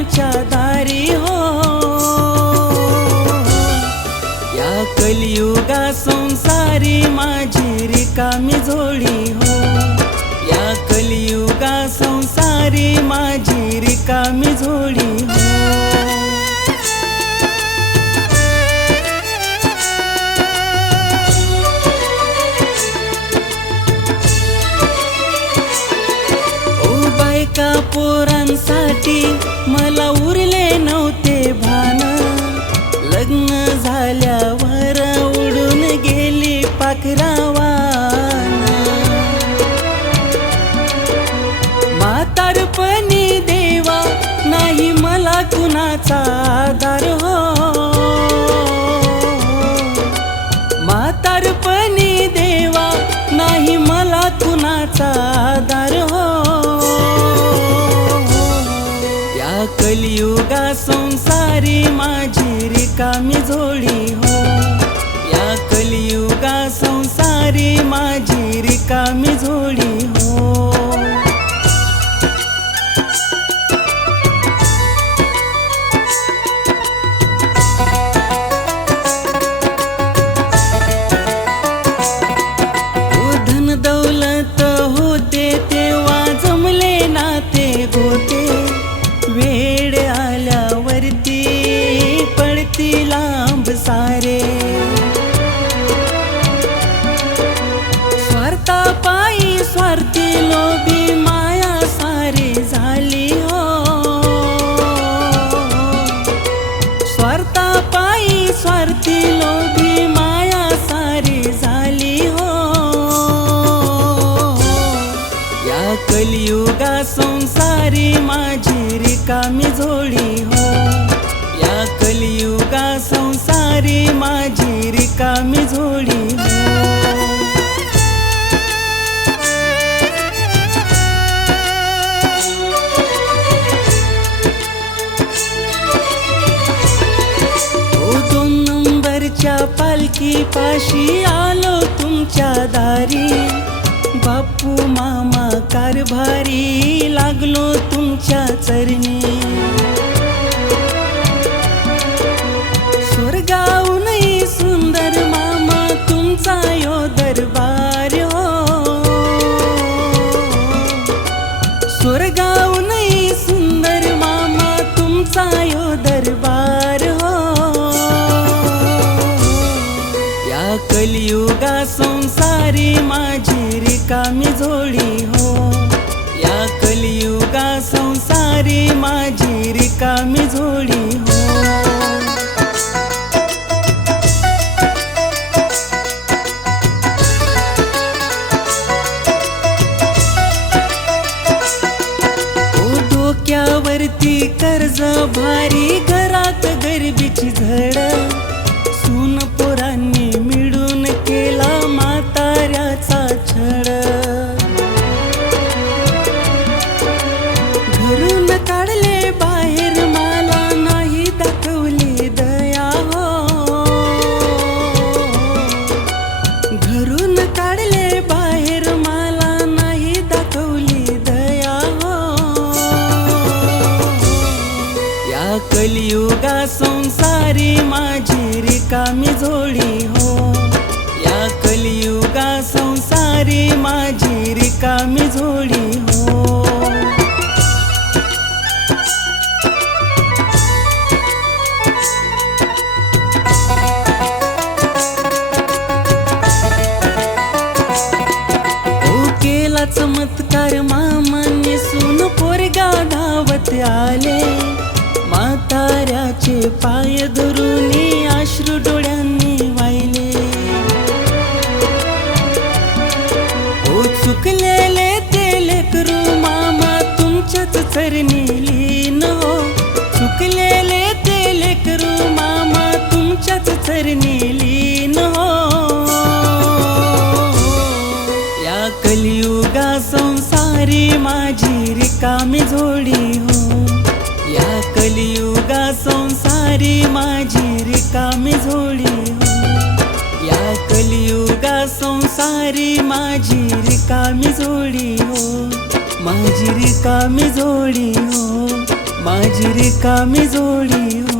तुमच्या दारी हो. या कलियुगा संसारी माझी रिकामी झोळी हो. या कलियुगा संसारी माझी रिकामी झोळी हो. बायका पोरांसाठी मला उरले नव्हते भान. लग्न झाल्यावर उडून गेली पाखरावान. म्हातारपणी देवा नाही मला कुणाचा आधार हो. म्हातारपणी देवा नाही मला कुणाचा आधार हो. या कलियुगा संसारी माझी रिकामी झोळी हो. या कलियुगा संसारी माझी रिकामी झोळी हो. धन दौलत होते तेव्हा जमले नाते गोते. वेळ आल्यावरती पडती लांब सारे. स्वार्थापायी स्वार्थी लोभी माया सारी झाली हो. स्वार्थापायी स्वार्थी लोभी माया सारी झाली हो. या कलियुगा संसारी माझी रिकामी झोळी हो. या कलियुगा संसारी माझी रिकामी झोळी हो. दोन नंबरच्या पालखी पाशी आलो तुमच्या दारी. बापू मामा कारभारी लागलो तुमच्या चरणी. स्वर्गाहूनही सुंदर मामा तुमचा यो दरबार हो. स्वर्गाहूनही सुंदर मामा तुमचा यो दरबार हो. या कलियुगा संसारी माझी रिकामी झोळी हो. या कलियुगा संसारी माझी रिकामी झोळी हो. डोक्यावरती कर्ज भारी घरात गरिबीची झड. सून पोरांनी मिळून केला म्हाताऱ्याचा छळ. घरून काढले बाहेर मला नाही दाखवली दया हो. घरून काढले बाहेर मला नाही दाखवली दया हो. या कलियुगा संसारी माझी रिकामी झोळी हो. या कलियुगा संसारी माझी रिकामी झोळी हो. केला चमत्कार मामांनी सून पोरगा धावत आले. म्हाताऱ्याचे पाय धरूनी अश्रू डोळ्यांनी वाहिले. ओ चुकलेले ते लेकरू मामा तुमच्याच चरणी लीन हो. चुकलेले ते लेकरू मामा तुमच्याच चरणी लीन हो. या कलियुगा संसारी माझी रिकामी झोळी हो. या कलियुगा संसारी माझी रिकामी झोळी हो. या कलियुगा संसारी माझी रिकामी झोळी हो. माझी रिकामी झोळी हो. माझी रिकामी जोडी हो.